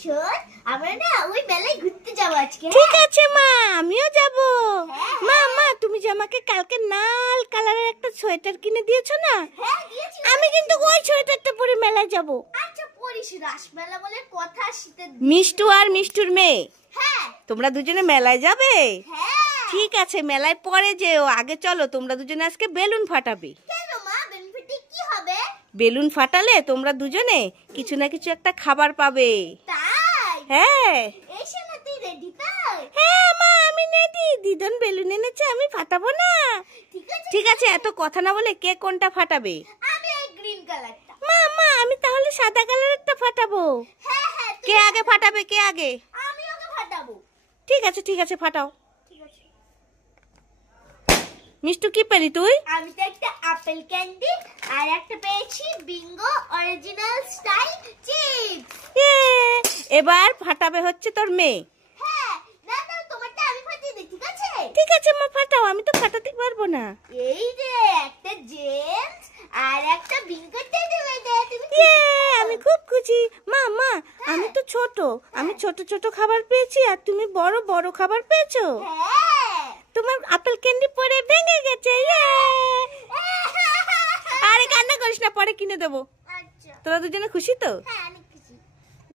শোন, আমরা না ওই মেলায় ঘুরতে যাবো আজকে। ঠিক আছে মা, আমিও যাব। মা মা, তুমি যে আমাকে কালকে লাল কালারের একটা সোয়েটার কিনে দিয়েছো না, হ্যাঁ দিয়েছি। আমি কিন্তু ওই সোয়েটারটা পরে মেলায় যাব। আচ্ছা পরিস, রাসমেলা বলে কথা, শীতের। মিষ্টু আর মিষ্টুর মেয়ে, হ্যাঁ তোমরা দুজনে মেলায় যাবে? হ্যাঁ। ঠিক আছে, মেলায় পরে যেও। আগে চলো, তোমরা দুজনে আজকে বেলুন ফাটাবে। কেন মা, বেনিফিটে কি হবে? বেলুন ফাটালে তোমরা দুজনে কিছু না কিছু একটা খাবার পাবে। তাই? হ্যাঁ এসে না, তুই রেডি তো? হ্যাঁ মা, আমি রেডি। দিদন বেলুন এনেছে, আমি ফাটাবো না? ঠিক আছে ঠিক আছে, এত কথা না বলে কে কোনটা ফাটাবে? আমি ওই গ্রিন কালারটা। মা মা, আমি তাহলে সাদা কালারেরটা ফাটাবো। হ্যাঁ হ্যাঁ, কে আগে ফাটাবে? কে আগে? আমি ওকে ফাটাবো। ঠিক আছে ঠিক আছে, ফাটাও। ঠিক আছে। মিষ্টু, কি পেলি তুই? আমি তো একটা আপেল ক্যান্ডি আর একটা পেয়েছি বিঙ্গো অরিজিনাল স্টাইল চিপস। এবার ফাটাবে হচ্ছে তোর মেয়ে। হ্যাঁ, না না, তোমারটা আমি ফাটিয়ে দিই, ঠিক আছে? ঠিক আছে মা, ফাটাও। আমি তো ফাটাতে পারবো না। এই যে একটা জেমস আর একটা বিঙ্গো টেডি বেয়ার, তুমি আমি খুব খুশি। মা মা, আমি তো ছোট, আমি ছোট ছোট খাবার পেয়েছি আর তুমি বড় বড় খাবার পেয়েছো। হ্যাঁ। তোমার আপেল ক্যান্ডি পরে ভেঙে গেছে। আরে কান্না করিস না, পরে কিনে দেবো। আচ্ছা। তোরা দুজনে খুশি তো? হ্যাঁ আমি